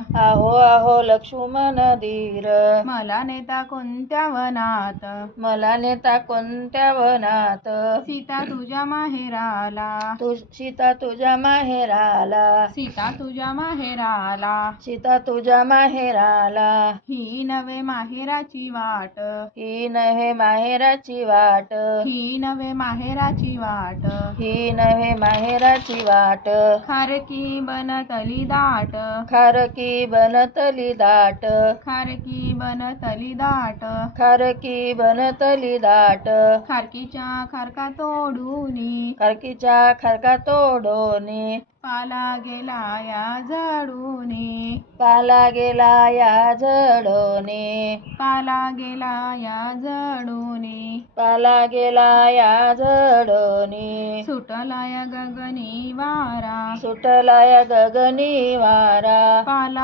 आहो आहो लक्ष्मण धीर. मला नेता कोणत्या वनात? मला नेता कोणत्या वनात? सीता तुझ्या माहेराला. तु सीता तुझ्या माहेराला. सीता तुझ्या माहेराला. सीता तुझ्या माहेराला. ही नवे माहेराची वाट. ही नव्हे माहेराची वाट. ही नवे माहेराची वाट. ही नव्हे माहेराची वाट. खारकी बनतली दाट. खारकी बनतली दाट. खारकी बनतली दाट. खारकी बनतली दाट. खारकीच्या खारका तोडूनी. खारकीच्या खारका तोडोनी. पाला गेला या झाडूनी पाला गेला या झडोनी पाला गेला या जडूनी पाला गेला या झडोनी सुटला या गगनी वारा. सुटला या गगनी वारा. पाला